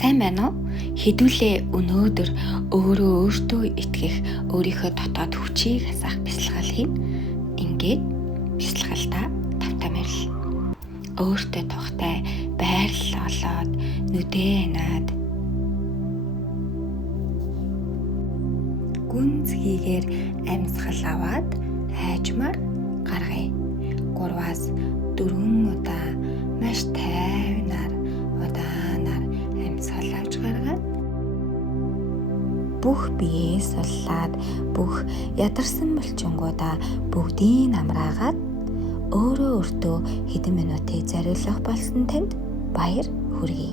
Сайн байна уу? Хэдүүлээ өнөөдөр өөртөө итгэх, өөрийнхөө дотоод хүчийг хасах бясалгал хийн. Ингээд бясалгалдаа тавтаа мэрл. Өөртөө тухтай байрлал олоод нүдээ наад гүнзгийгээр амьсгал аваад хайжмаар гаргая. 3-4 удаа маш тайвнаар удаанаар амьсгал авч гаргаад бүх биеэ суллаад бүх ядарсан булчингуудаа бүгдийг амраагаад өөртөө хэдэн минутыг зориулах болсон танд баяр хүргэе.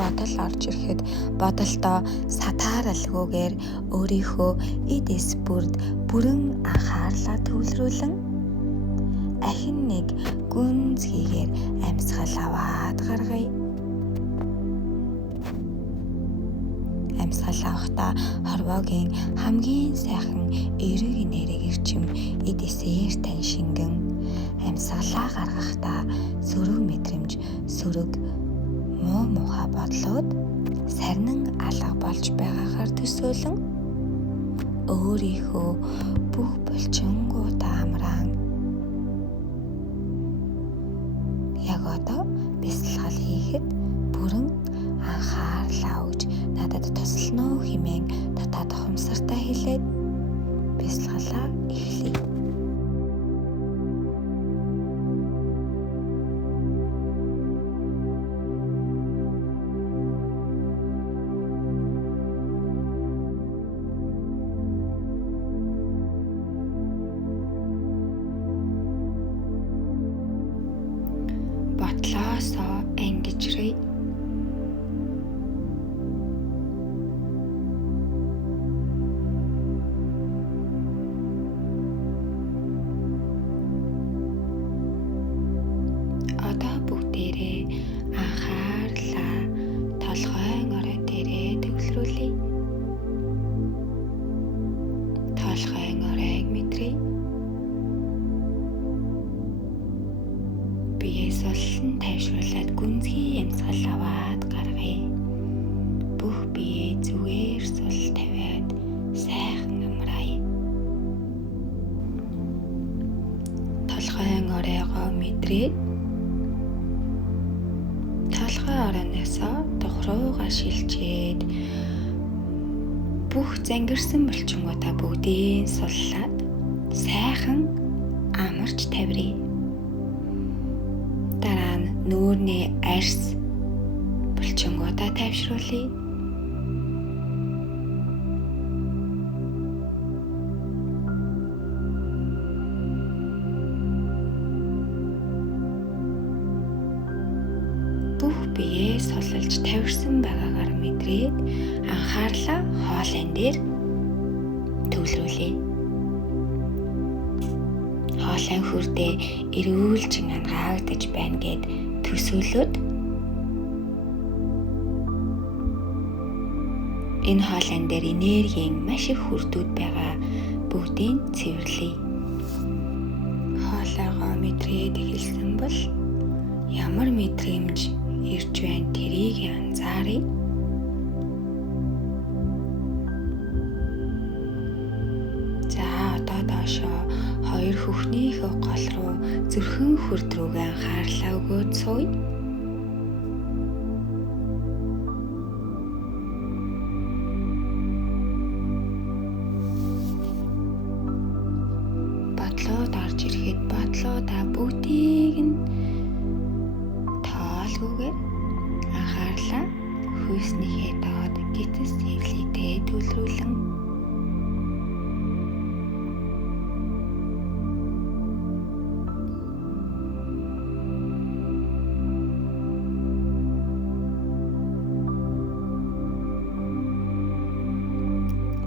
Бодол орж ирэхэд бодолтоо сатааралгүйгээр өөрийнхөө эдис бүрд бүрэн анхаарлаа төвлөрүүлэн ахин нэг гүнзгийгээр амьсгал аваад гаргая. Амьсгал авахдаа хорвоогийн хамгийн сайхан эрэг нэрийг ирчим эдисээр тань шингэн амьсгалаа гаргахдаа сөрөг мэдрэмж сөрөг муу муухай бодлоод сарнин алга болж байгаагаар төсөөлөн өөрийнхөө бүх булчингуудаа амраан яг одоо бясалгал хийхэд бүрэн анхаарлаа өгж надад туслана уу хэмээн дотоод ухамсартай хэлээд бясалгалаа эхлэе. Бодлоосоо ангижрээ. Одоо бүгдээрээ анхаарлаа толгой орой дээрээ төвлөрүүлье. Толгой оройг мэдрээ. Биеэ суллан тайвшруулад гүнзгий амьсгал аваад гаргая. Бүх биеэ зүгээр сул тавиад сайхан амраая. Толгой оройгоо мэдрээд толгой оройноосоо тухруугаа шилжээд бүх зангирсан булчингуудаа бүгдийг суллаад сайхан амарч тавирая. Дараа нь нүүрний арьс булчингуудаа тайвшруулъя. Бүх биеэ суллаж тавирсан байгаагаар мэдрээд анхаарлаа хоолойн дээр төвлөрүүлье. Хоолойн хүрдээ эрүүлжин ангаагдаж байна гэд төсөөлөд энэ хоолойн дээр энергийн маш их хүрдүүд байгаа бүгдийг цэвэрлэе. Хоолойгоо мэдрээд эхэлсэн бол ямар мэдрэмж ирж байна тэрийг анзааръя. За одоо доошоо хоёр хөхнийхөө гол руу зүрхэн хүрд рүүгээ анхаарлаа өгөөд сууя. Бодлоод орж ирэхэд бодлоодаа бүгдийг нь тоолгүйгээр анхаарлаа хүйснийхээ доод гитс хэвлэлтэй төвлөрүүлэн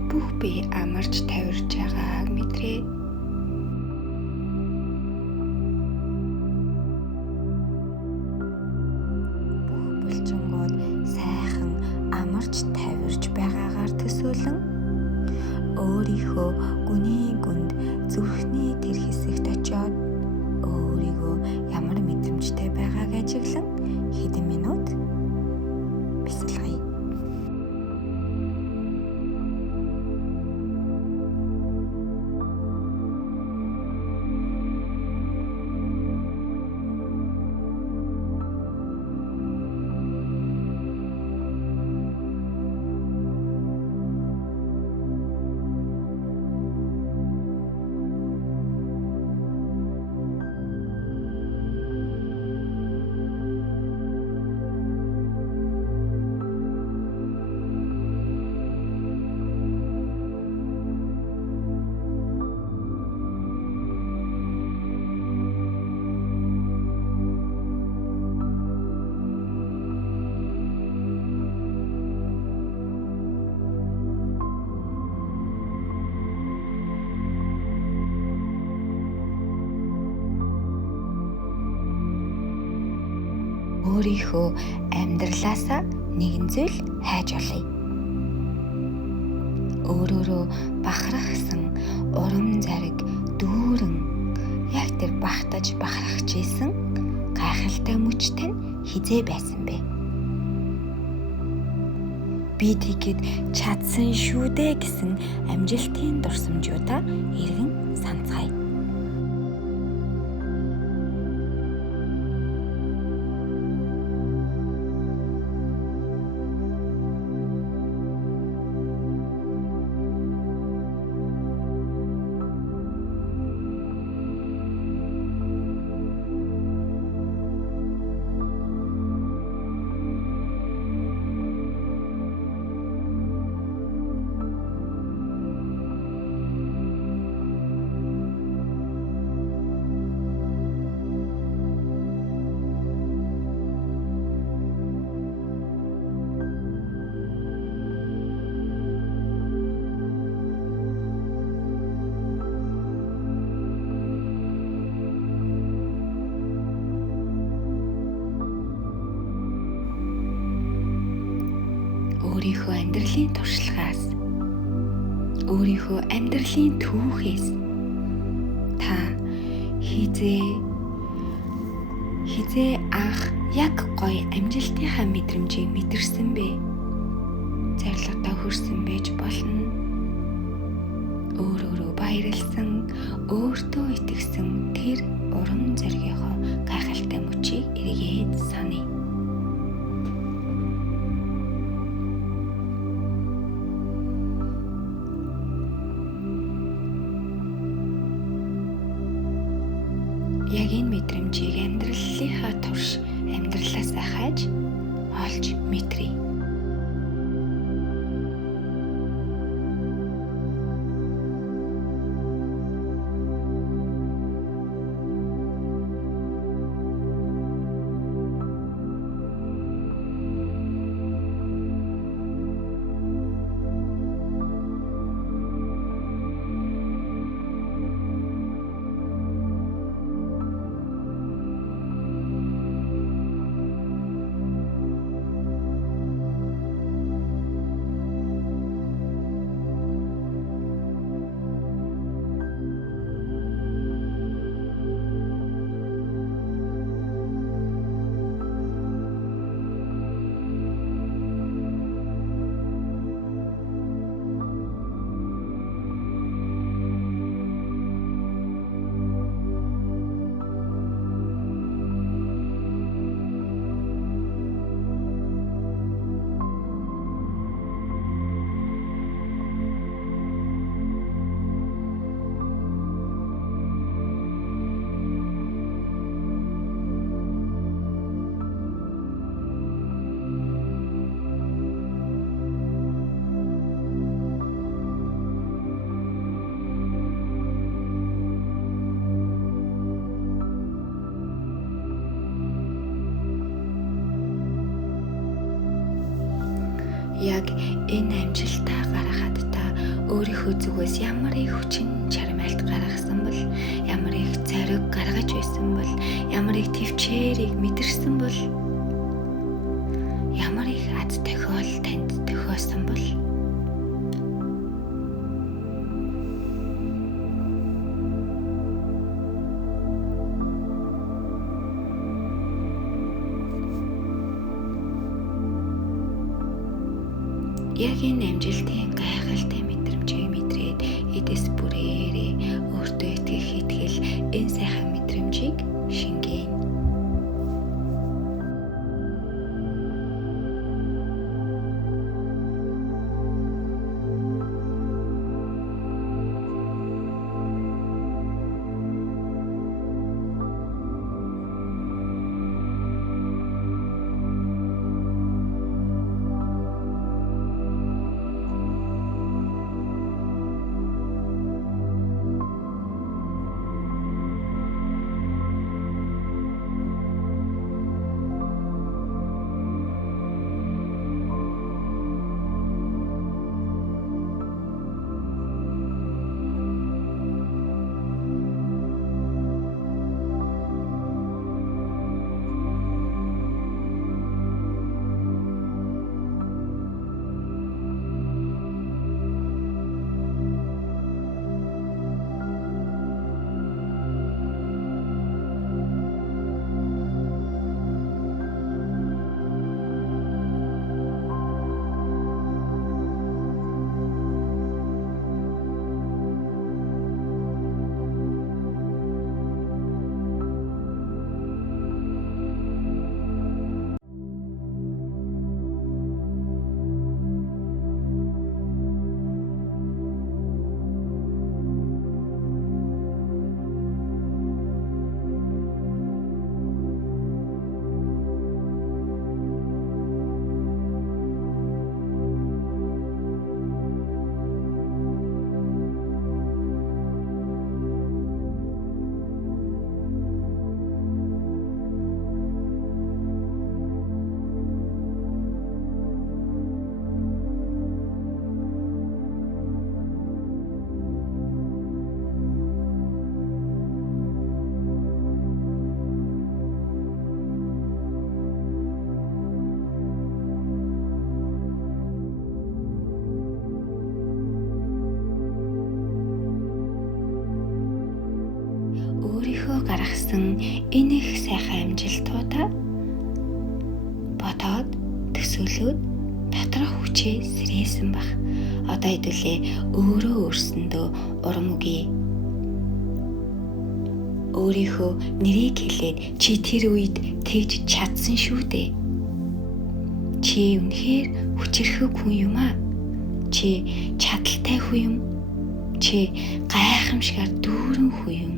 бүх бие амарч тавирж байгааг мэдрээ. хүний гүнд зүрхний тэр хэсэгт очиод өөрийгөө ямар мэдрэмжтэй байгааг ажиглан хэдэн минут бясалгая. Өөрийнхөө амьдралаасаа нэгэн зүйл хайж олъё. Өөрөөрөө бахархсан урам зориг дүүрэн яг тэр багтаж бахархаж исэн гайхалтай мөчтэй нь хизээ байсан бэ? Би тэгэхэд чадсан шүү дээ гэсэн амжилтын дурсамжуудаа эргэн санацгаая. Өөрийнхөө амьдралын туршлагаас, өөрийнхөө амьдралын түүхээс та хизээ анх яг гоё амжилтынхаа мэдрэмжийг мэдэрсэн бэ? Зорилгодоо хүрсэн байж болно. Өөрөөрөө баярлсан, өөртөө итгэсэн тэр урам зоригийнхоо гайхалтай мөчийг эргээд саная. Яг энэ мэдрэмжийг амьдралынхаа турш амьдралаасаа хайж олж мэдрье. Яг энэ амжилтаа гаргахад та өөрийнхөө зүгээс ямар их хүчин чармайлт гаргасан бол, ямар их зориг гаргаж байсан бол, ямар их төвчээрийг мэдэрсэн бол, ямар их аз тохиол танд тохиосон бол яг энэ амжилтын гайхалтай мэдрэмжийг мэдрээд эдэс бүрээрээ өөртөө итгэх итгэл энэ сайхан мэдрэмжийг шингээе. Өөрийнхөө гаргасан энэ их сайхан амжилтуудаа бодоод төсөөлөөд доторх хүчээ сэрээсэн бах. Одоо хэдүүлээ өөрөө өөрсөндөө урам өгье. Өөрийнхөө нэрийг хэлээд чи тэр үед тэгж чадсан шүү дээ. Чи үнэхээр хүчирхэг хүн юм аа. Чи чадaltaй хүн юм. Чи гайхамшигар дүүрэн хүн юм.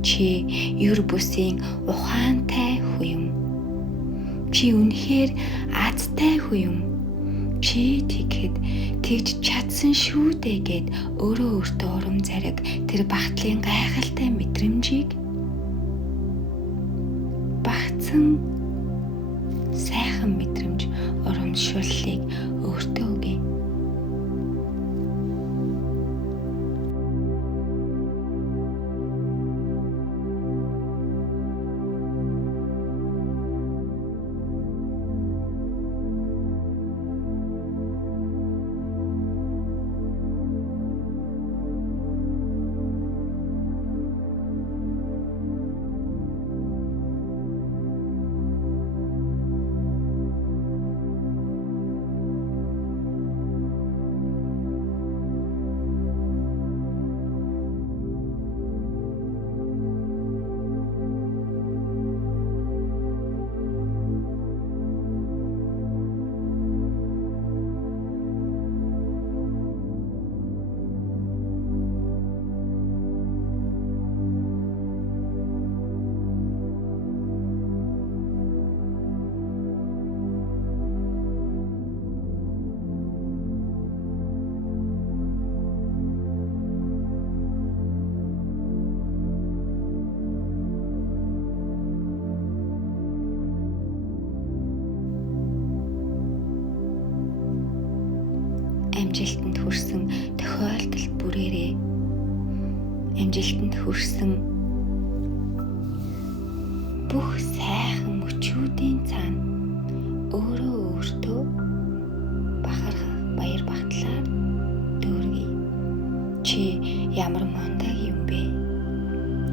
Чи юр бүсийн ухаантай хүн юм. Чи үнэхээр азтай хүн юм. Чи тэгэхэд тэгж чадсан шүү дээ гэд өөрөө өөртөө урам зариг тэр багтлын гайхалтай мэдрэмжийг багцсан сайхан мэдрэмж урамшууллыг өөртөө өгье. Амжилтанд хүрсэн тохиолдол бүрээрээ амжилтанд хүрсэн бүх сайхан мөчүүдийн цаана өөртөө бахархах баяр багтлаар дүүргий. Чи ямар мундаг юм бэ?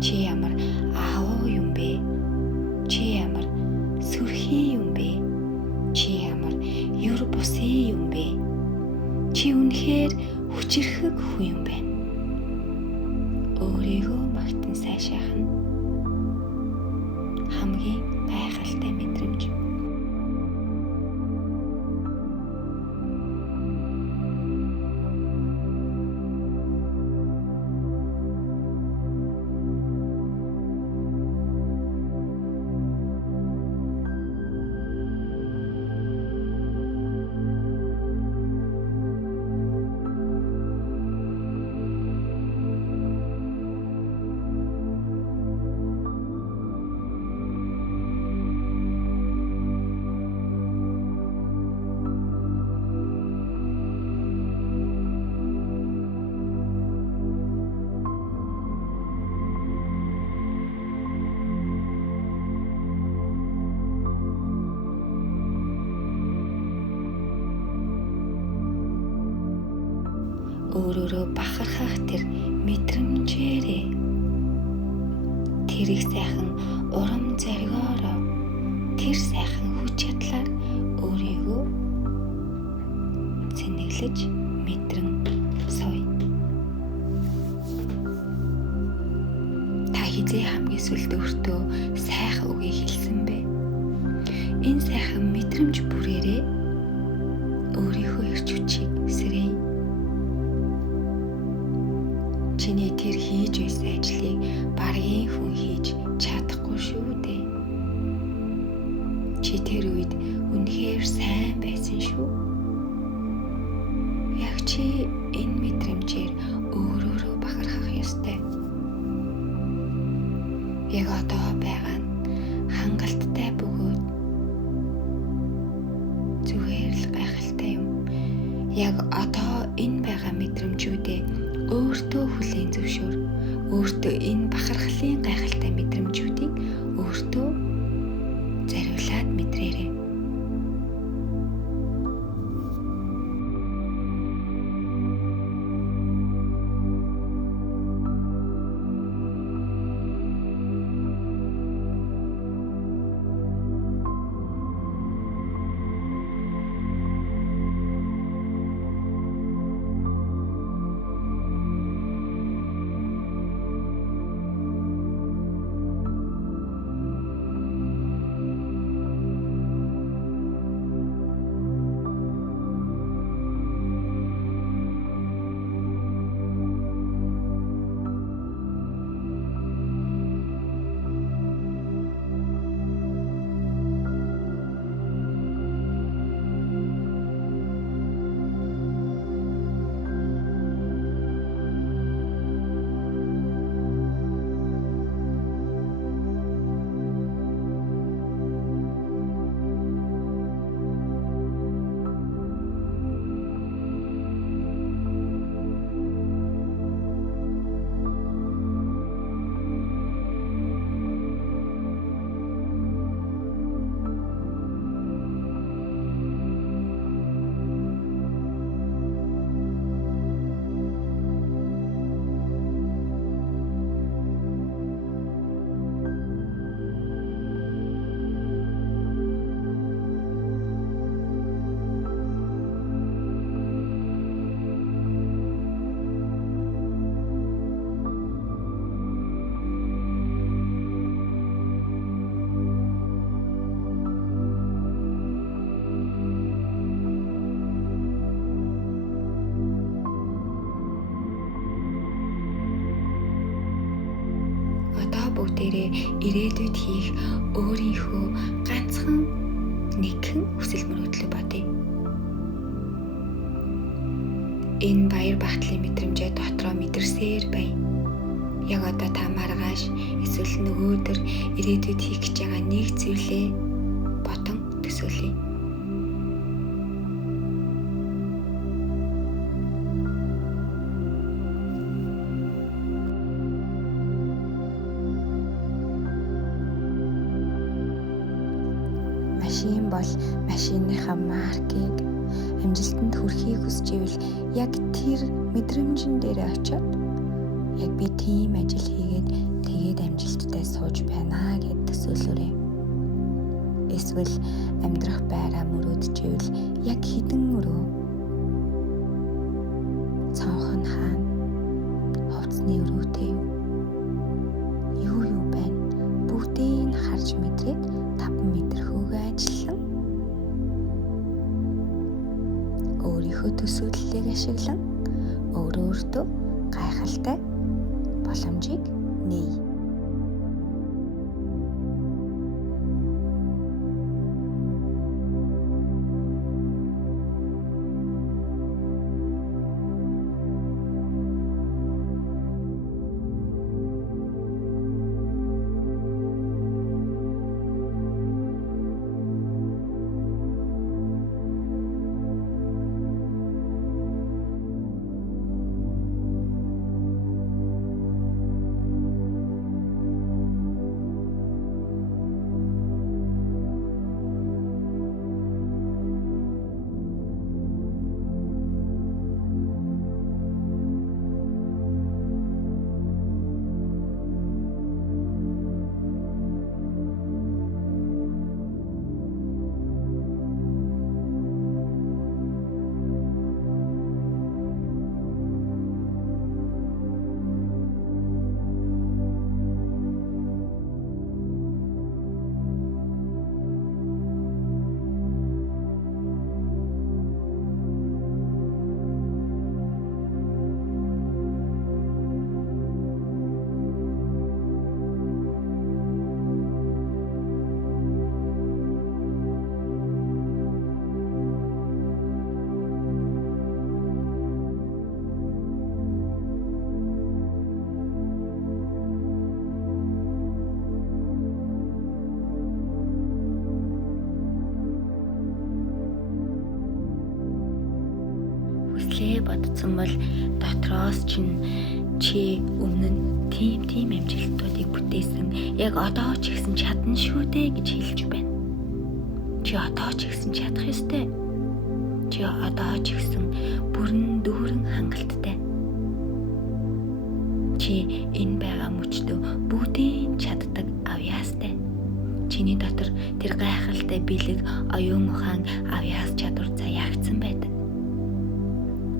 Чи ямар аав юм бэ? Чи ямар сүрхий юм бэ? Чи ямар юр бусын хүчирхэг хүн юм байна. Өөрийгөө магтан сайшаах нь хамгийн гайхалтай мэдрэмж. Өөрөөрөө бахархах тэр мэдрэмжээрээ тэрийг сайхан урам зоригоороо тэр сайхан хүч чадлаар өөрийгөө цэнэглэж мэдрэн сууя. Та хизээ хамгийн сүлд өөртөө сайхан үгийг хэлсэн бэ? Энэ сайхан мэдрэмж бүрээрээ өөрийнхөө эрч хүчийг сэрэй. Чиний тэр хийж байсан ажлыг багийн хүн хийж чадахгүй шүү дээ. Чи тэр үед үнэхээр сайн байсан шүү. Яг чи энэ мэдрэмжээр өөрөөрөө бахархах ёстой. Яг одоо байгаа нь хангалттай бөгөөд зүгээр л гайхалтай юм. Яг одоо энэ байгаа мэдрэмжүүдээ өөртөө хүлээн зөвшөөр. Өөртөө энэ бахархлын гайхалтай мэдрэмжүүдийг өөртөө зориулаад мэдрээрэй. Бүгдээрээ ирээдүйд хийх өөрийнхөө ганцхан нэгэн хүсэл мөрөөдлөө бодъё. Энэ баяр багтлын мэдрэмжээ дотроо мэдэрсээр бай. Яг одоо та маргааш эсвэл нөгөөдөр ирээдүйд хийх гэж байгаа нэг зүйлээ бодон төсөөлье. Машин бол машиныхаа маркийг амжилтанд хүрэхийг хүсч ивэл яг тэр мэдрэмжин дээрээ очиод яг би тийм ажил хийгээд тэгээд амжилттай сууж байна гэд төсөөлөөрэй. Эсвэл амьдрах байраа мөрөөдчихвэл яг хідэн өрөө Цонх нь хаана? Хувцсны өрөөтэй юу? Юу байна? Бүгдийг харж мэдрээд 5 метр хөөгөө ажиллан өөрийнхөө төсөөллийг ашиглан өөртөө гайхалтай боломжийг нээе. Хүслээ бодсон бол дотроос чи өмнө нь тийм амжилтуудыг бүтээсэн. Яг одоо ч ихсэн чадна шүү дээ гэж хэлж байна. Чи одоо ч ихсэн чадах ёстой. Чи одоо ч ихсэн бүрэн дүүрэн хангалттай. Чи энэ байгаа мөчтөө бүгдийг чаддаг авьяастай. Чиний дотор тэр гайхалтай бэлэг оюун ухаан авьяас чадвар заяагцсан байдаг.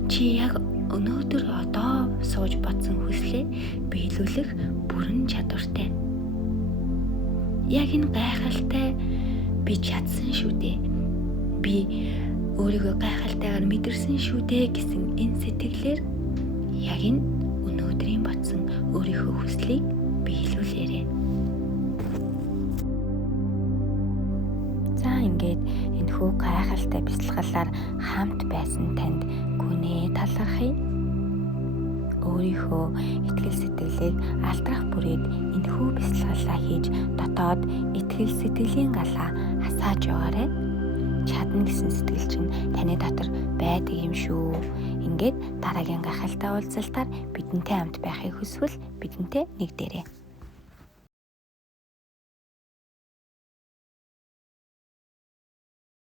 Чи яг өнөөдөр одоо сууж бодсон хүслээ биелүүлэх бүрэн чадвартай. Яг энэ гайхалтай би чадсан шүү дээ. Би өөрийгөө гайхалтайгаар мэдэрсэн шүү дээ гэсэн энэ сэтгэлээр яг энэ өнөөдрийн бодсон өөрийнхөө хүслийг биелүүлээрэй. За ингээд энэхүү гайхалтай бясалгалаар хамт байсан танд гүнээ талархъя. Өөрийнхөө итгэл сэтгэлийг алдрах бүрээд энэхүү бясалгалаа хийж дотоод итгэл сэтгэлийн галаа хасааж яваарай. Чадна гэсэн сэтгэл чинь таны дотор байдаг юм шүү. Ингээд дараагийн гайхалтай уулзалтаар бидэнтэй хамт байхыг хүсвэл бидэнтэй нэгдээрэй.